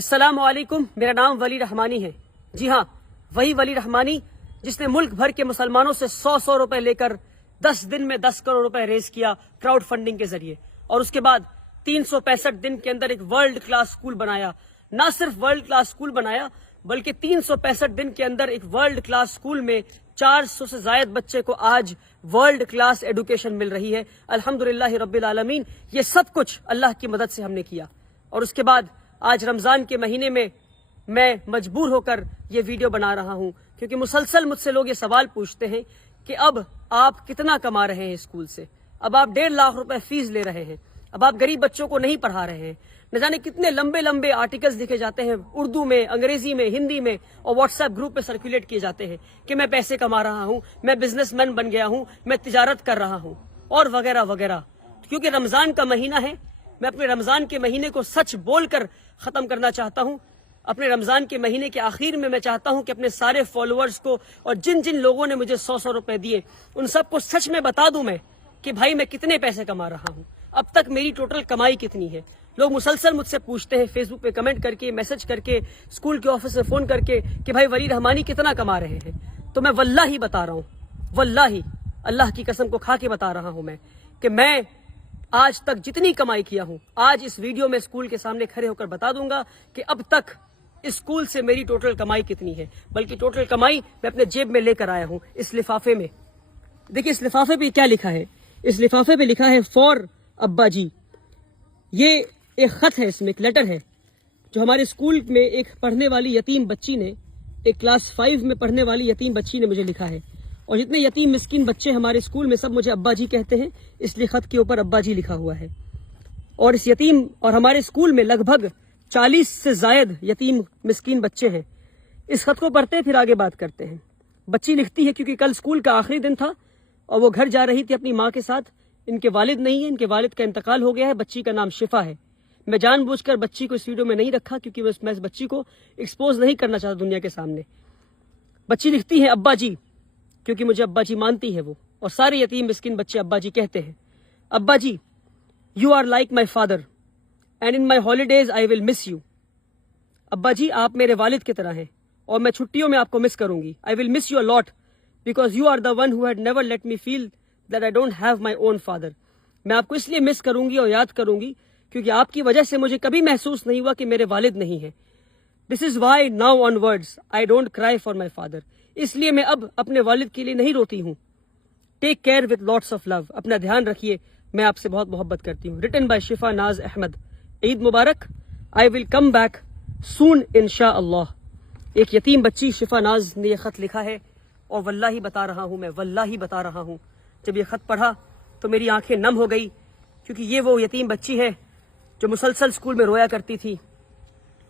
السلام علیکم، میرا نام ولی رحمانی ہے۔ جی ہاں، وہی ولی رحمانی جس نے ملک بھر کے مسلمانوں سے 100 روپے لے کر 10 دن میں 10 کروڑ روپے ریز کیا کراؤڈ فنڈنگ کے ذریعے، اور اس کے بعد 365 دن کے اندر ایک ورلڈ کلاس سکول بنایا۔ نہ صرف ورلڈ کلاس سکول بنایا بلکہ 365 دن کے اندر ایک ورلڈ کلاس سکول میں 400 سے زائد بچے کو آج ورلڈ کلاس ایڈوکیشن مل رہی ہے۔ الحمدللہ رب العالمین، یہ سب کچھ اللہ کی مدد سے ہم نے کیا۔ اور اس کے بعد آج رمضان کے مہینے میں میں مجبور ہو کر یہ ویڈیو بنا رہا ہوں، کیونکہ مسلسل مجھ سے لوگ یہ سوال پوچھتے ہیں کہ اب آپ کتنا کما رہے ہیں اسکول سے، اب آپ 1.5 لاکھ روپے فیس لے رہے ہیں، اب آپ غریب بچوں کو نہیں پڑھا رہے ہیں۔ نہ جانے کتنے لمبے لمبے آرٹیکلز لکھے جاتے ہیں اردو میں، انگریزی میں، ہندی میں، اور واٹس ایپ گروپ پہ سرکولیٹ کیے جاتے ہیں کہ میں پیسے کما رہا ہوں، میں بزنس مین بن گیا ہوں، میں تجارت کر رہا ہوں، اور وغیرہ وغیرہ۔ کیونکہ رمضان کا مہینہ ہے، میں اپنے رمضان کے مہینے کو سچ بول کر ختم کرنا چاہتا ہوں۔ اپنے رمضان کے مہینے کے آخر میں چاہتا ہوں کہ اپنے سارے فالوورز کو اور جن جن لوگوں نے مجھے 100 روپے دیے ان سب کو سچ میں بتا دوں میں کہ بھائی میں کتنے پیسے کما رہا ہوں، اب تک میری ٹوٹل کمائی کتنی ہے۔ لوگ مسلسل مجھ سے پوچھتے ہیں فیس بک پہ کمنٹ کر کے، میسج کر کے، اسکول کے آفس سے فون کر کے کہ بھائی ولی رحمانی کتنا کما رہے ہیں۔ تو میں واللہ بتا رہا ہوں، واللہ اللہ کی قسم کو کھا کے بتا رہا ہوں میں کہ میں آج تک جتنی کمائی کیا ہوں، آج اس ویڈیو میں اسکول کے سامنے کھڑے ہو کر بتا دوں گا کہ اب تک اسکول سے میری ٹوٹل کمائی کتنی ہے، بلکہ ٹوٹل کمائی میں اپنے جیب میں لے کر آیا ہوں اس لفافے میں۔ دیکھیں اس لفافے پہ کیا لکھا ہے، اس لفافے پہ لکھا ہے فور ابا جی۔ یہ ایک خط ہے، اس میں ایک لیٹر ہے جو ہمارے اسکول میں ایک پڑھنے والی یتیم بچی نے، ایک کلاس 5 میں پڑھنے والی یتیم بچی نے مجھے لکھا ہے۔ اور جتنے یتیم مسکین بچے ہمارے اسکول میں سب مجھے ابا جی کہتے ہیں، اس لیے خط کے اوپر ابا جی لکھا ہوا ہے۔ اور اس یتیم اور ہمارے اسکول میں لگ بھگ 40 سے زائد یتیم مسکین بچے ہیں۔ اس خط کو پڑھتے پھر آگے بات کرتے ہیں۔ بچی لکھتی ہے کیونکہ کل اسکول کا آخری دن تھا اور وہ گھر جا رہی تھی اپنی ماں کے ساتھ۔ ان کے والد نہیں ہیں، ان کے والد کا انتقال ہو گیا ہے۔ بچی کا نام شفا ہے۔ میں جان بوجھ کر بچی کو اس ویڈیو میں نہیں رکھا کیونکہ میں اس بچی کو ایکسپوز نہیں کرنا چاہتا دنیا کے سامنے۔ بچی لکھتی ہے ابا جی، کیونکہ مجھے ابا جی مانتی ہے وہ، اور سارے یتیم مسکین بچے ابا جی کہتے ہیں۔ ابا جی، you are like my father and in my holidays I will miss you. ابا جی آپ میرے والد کی طرح ہیں اور میں چھٹیوں میں آپ کو مس کروں گی۔ I will miss you a lot because you are the one who had never let me feel that I don't have my own father. میں آپ کو اس لیے مس کروں گی اور یاد کروں گی کیونکہ آپ کی وجہ سے مجھے کبھی محسوس نہیں ہوا کہ میرے والد نہیں ہیں۔ This is why now on words I don't cry for my father. اس لیے میں اب اپنے والد کے لیے نہیں روتی ہوں۔ Take care with lots of love. اپنا دھیان رکھیے، میں آپ سے بہت محبت کرتی ہوں۔ ریٹن بائی شفا ناز احمد۔ عید مبارک۔ آئی ول کم بیک سون انشاء اللہ۔ ایک یتیم بچی شفا ناز نے یہ خط لکھا ہے، اور واللہ بتا رہا ہوں، میں واللہ بتا رہا ہوں، جب یہ خط پڑھا تو میری آنکھیں نم ہو گئی، کیونکہ یہ وہ یتیم بچی ہے جو مسلسل اسکول میں رویا کرتی تھی۔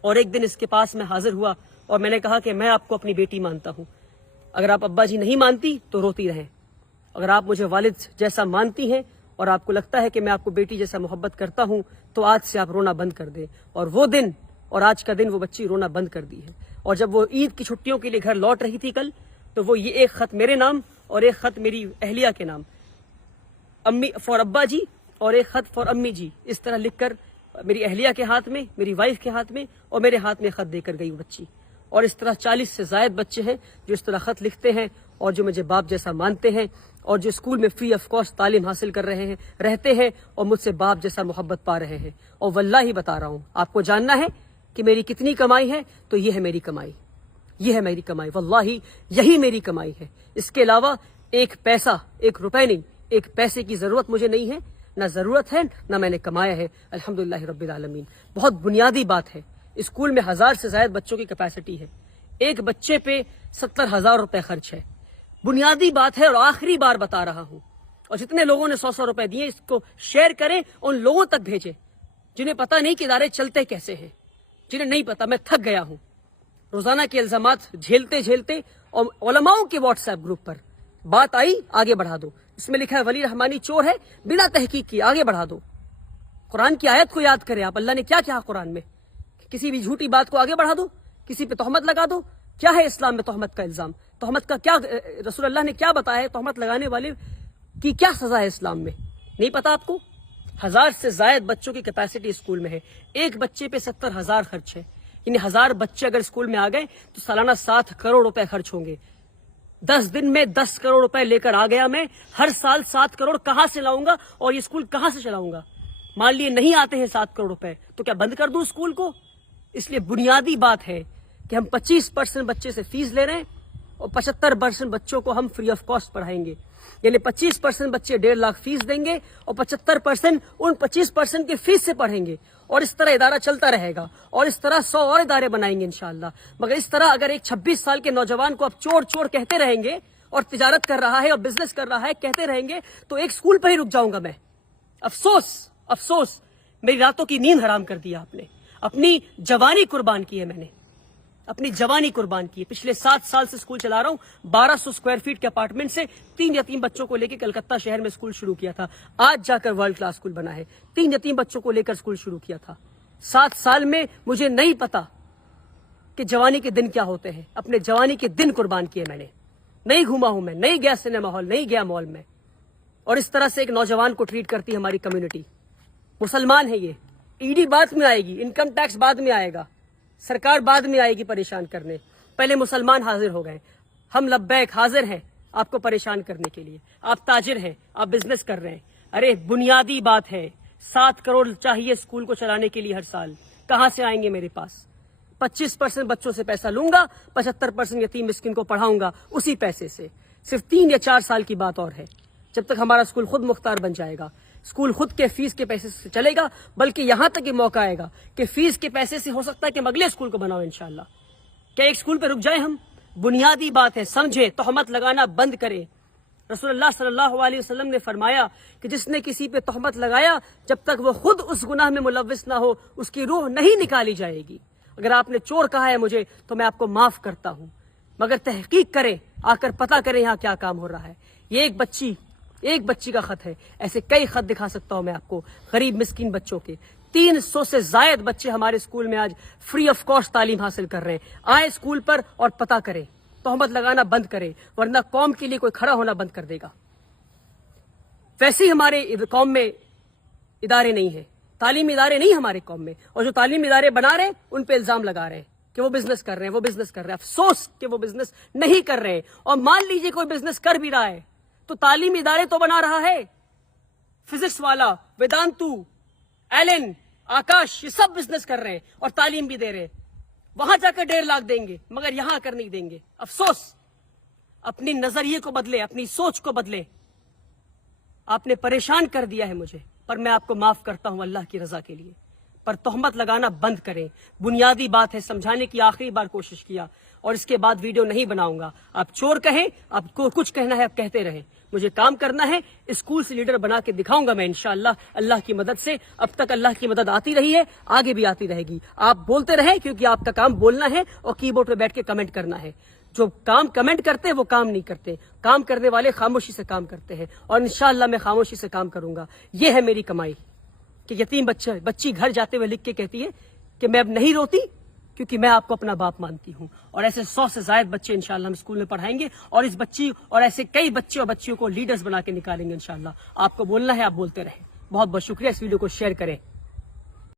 اور ایک دن اس کے پاس میں حاضر ہوا اور میں نے کہا کہ میں آپ کو اپنی بیٹی مانتا ہوں، اگر آپ ابا جی نہیں مانتی تو روتی رہیں، اگر آپ مجھے والد جیسا مانتی ہیں اور آپ کو لگتا ہے کہ میں آپ کو بیٹی جیسا محبت کرتا ہوں تو آج سے آپ رونا بند کر دیں۔ اور وہ دن اور آج کا دن وہ بچی رونا بند کر دی ہے۔ اور جب وہ عید کی چھٹیوں کے لیے گھر لوٹ رہی تھی کل، تو وہ یہ ایک خط میرے نام اور ایک خط میری اہلیہ کے نام، امی فار ابا جی اور ایک خط فار امی جی، اس طرح لکھ کر میری اہلیہ کے ہاتھ میں، میری وائف کے ہاتھ میں اور میرے ہاتھ میں خط دے کر گئی وہ بچی۔ اور اس طرح 40 سے زائد بچے ہیں جو اس طرح خط لکھتے ہیں اور جو مجھے باپ جیسا مانتے ہیں اور جو اسکول میں فری آف کاسٹ تعلیم حاصل کر رہے ہیں، رہتے ہیں اور مجھ سے باپ جیسا محبت پا رہے ہیں۔ اور واللہ بتا رہا ہوں، آپ کو جاننا ہے کہ میری کتنی کمائی ہے تو یہ ہے میری کمائی، یہ ہے میری کمائی، واللہ یہی میری کمائی ہے۔ اس کے علاوہ ایک پیسہ، ایک روپے نہیں، ایک پیسے کی ضرورت مجھے نہیں ہے، نہ ضرورت ہے نہ میں نے کمایا ہے، الحمدللہ رب العالمین۔ بہت بنیادی بات ہے، اسکول میں 1000 سے زائد بچوں کی کیپیسٹی ہے، ایک بچے پہ 70,000 روپے خرچ ہے، بنیادی بات ہے۔ اور آخری بار بتا رہا ہوں، اور جتنے لوگوں نے 100 روپے دیے اس کو شیئر کریں، ان لوگوں تک بھیجیں جنہیں پتہ نہیں کہ ادارے چلتے کیسے ہیں، جنہیں نہیں پتہ۔ میں تھک گیا ہوں روزانہ کے الزامات جھیلتے جھیلتے، اور علماؤں کے واٹس ایپ گروپ پر بات آئی آگے بڑھا دو، اس میں لکھا ہے ولی رحمانی چور ہے، بنا تحقیق کی آگے بڑھا دو۔ قرآن کی آیت کو یاد کریں آپ، اللہ نے کیا کہا قرآن میں، کسی بھی جھوٹی بات کو آگے بڑھا دو، کسی پہ تہمت لگا دو۔ کیا ہے اسلام میں تہمت کا الزام؟ تہمت کا کیا رسول اللہ نے کیا بتایا ہے؟ تہمت لگانے والے کی کیا سزا ہے اسلام میں؟ نہیں پتا آپ کو؟ 1000 سے زائد بچوں کی کیپیسٹی اسکول میں ہے، ایک بچے پہ 70,000 خرچ ہے، یعنی 1000 بچے اگر اسکول میں آ گئے تو سالانہ 7 کروڑ روپے خرچ ہوں گے. 10 دن میں 10 کروڑ روپے لے کر آ گیا میں. ہر سال 7 کروڑ کہاں سے لاؤں گا اور یہ اسکول کہاں سے چلاؤں گا؟ مان لیے نہیں آتے ہیں 7 کروڑ روپے تو کیا بند کر دوں اسکول کو؟ اس لیے بنیادی بات ہے کہ ہم 25% بچے سے فیس لے رہے ہیں اور 75% بچوں کو ہم فری آف کاسٹ پڑھائیں گے. یعنی 25% بچے 1.5 لاکھ فیس دیں گے اور 75% ان 25% کے فیس سے پڑھیں گے. اور اس طرح ادارہ چلتا رہے گا اور اس طرح 100 اور ادارے بنائیں گے انشاءاللہ. مگر اس طرح اگر ایک 26 سال کے نوجوان کو اب چور چور کہتے رہیں گے اور تجارت کر رہا ہے اور بزنس کر رہا ہے کہتے رہیں گے تو ایک اسکول پہ ہی رک جاؤں گا میں. افسوس میری راتوں کی نیند حرام کر دیا آپ نے. اپنی جوانی قربان کی ہے میں نے, اپنی جوانی قربان کی ہے. پچھلے 7 سال سے اسکول چلا رہا ہوں. 1200 اسکوائر فیٹ کے اپارٹمنٹ سے 3 یتیم بچوں کو لے کے کلکتہ شہر میں اسکول شروع کیا تھا. آج جا کر ورلڈ کلاس اسکول بنا ہے. 3 یتیم بچوں کو لے کر اسکول شروع کیا تھا. 7 سال میں مجھے نہیں پتا کہ جوانی کے دن کیا ہوتے ہیں. اپنے جوانی کے دن قربان کیے میں نے. نہیں گھوما ہوں میں, نہیں گیا سنیما ہال, نہیں گیا مال میں. اور اس طرح سے ایک نوجوان کو ٹریٹ کرتی ہے ہماری کمیونٹی. مسلمان ہے یہ. ای ڈی بعد میں آئے گی, انکم ٹیکس بعد میں آئے گا, سرکار بعد میں آئے گی پریشان کرنے. پہلے مسلمان حاضر ہو گئے. ہم لبیک حاضر ہیں آپ کو پریشان کرنے کے لیے. آپ تاجر ہیں, آپ بزنس کر رہے ہیں. ارے بنیادی بات ہے 7 کروڑ چاہیے اسکول کو چلانے کے لیے ہر سال. کہاں سے آئیں گے میرے پاس؟ 25% بچوں سے پیسہ لوں گا, 75% یتیم مسکین کو پڑھاؤں گا اسی پیسے سے. صرف 3 یا 4 سال کی بات اور ہے جب تک ہمارا اسکول خود مختار بن جائے گا. اسکول خود کے فیس کے پیسے سے چلے گا. بلکہ یہاں تک یہ موقع آئے گا کہ فیس کے پیسے سے ہو سکتا ہے کہ ہم اگلے اسکول کو بناؤ انشاءاللہ. کیا ایک اسکول پہ رک جائیں ہم؟ بنیادی بات ہے, سمجھے, تہمت لگانا بند کرے. رسول اللہ صلی اللہ علیہ وسلم نے فرمایا کہ جس نے کسی پہ تہمت لگایا جب تک وہ خود اس گناہ میں ملوث نہ ہو اس کی روح نہیں نکالی جائے گی. اگر آپ نے چور کہا ہے مجھے تو میں آپ کو معاف کرتا ہوں, مگر تحقیق کریں, آ کر پتہ کریں یہاں کیا کام ہو رہا ہے. یہ ایک بچی کا خط ہے. ایسے کئی خط دکھا سکتا ہوں میں آپ کو غریب مسکین بچوں کے. 300 سے زائد بچے ہمارے اسکول میں آج فری آف کاسٹ تعلیم حاصل کر رہے ہیں. آئیں اسکول پر اور پتہ کریں, تہمت لگانا بند کریں, ورنہ قوم کے لیے کوئی کھڑا ہونا بند کر دے گا. ویسے ہی ہمارے قوم میں ادارے نہیں ہیں, تعلیمی ادارے نہیں ہمارے قوم میں, اور جو تعلیمی ادارے بنا رہے ہیں ان پہ الزام لگا رہے ہیں کہ وہ بزنس کر رہے ہیں. افسوس کہ وہ بزنس نہیں کر رہے ہیں. اور مان لیجئے کوئی بزنس کر بھی رہا ہے تو تعلیمی ادارے تو بنا رہا ہے. فزکس والا, ویدانتو, ایلن, آکاش, یہ سب بزنس کر رہے ہیں اور تعلیم بھی دے رہے ہیں. وہاں جا کر 1.5 لاکھ دیں گے مگر یہاں کر نہیں دیں گے. افسوس. اپنی نظریے کو بدلے, اپنی سوچ کو بدلے. آپ نے پریشان کر دیا ہے مجھے, پر میں آپ کو معاف کرتا ہوں اللہ کی رضا کے لیے. پر تہمت لگانا بند کریں. بنیادی بات ہے, سمجھانے کی آخری بار کوشش کیا اور اس کے بعد ویڈیو نہیں بناؤں گا. آپ چور کہیں, آپ کو کچھ کہنا ہے آپ کہتے رہیں, مجھے کام کرنا ہے. اسکول سے لیڈر بنا کے دکھاؤں گا میں انشاءاللہ اللہ کی مدد سے. اب تک اللہ کی مدد آتی رہی ہے, آگے بھی آتی رہے گی. آپ بولتے رہیں کیونکہ آپ کا کام بولنا ہے اور کی بورڈ پہ بیٹھ کے کمنٹ کرنا ہے. جو کام کمنٹ کرتے ہیں وہ کام نہیں کرتے. کام کرنے والے خاموشی سے کام کرتے ہیں اور انشاءاللہ میں خاموشی سے کام کروں گا. یہ ہے میری کمائی کہ یتیم بچی گھر جاتے ہوئے لکھ کے کہتی ہے کہ میں اب نہیں روتی کیونکہ میں آپ کو اپنا باپ مانتی ہوں. اور ایسے 100 سے زائد بچے انشاءاللہ ہم اسکول میں پڑھائیں گے اور اس بچی اور ایسے کئی بچے اور بچیوں کو لیڈرز بنا کے نکالیں گے انشاءاللہ. آپ کو بولنا ہے, آپ بولتے رہیں. بہت بہت شکریہ. اس ویڈیو کو شیئر کریں.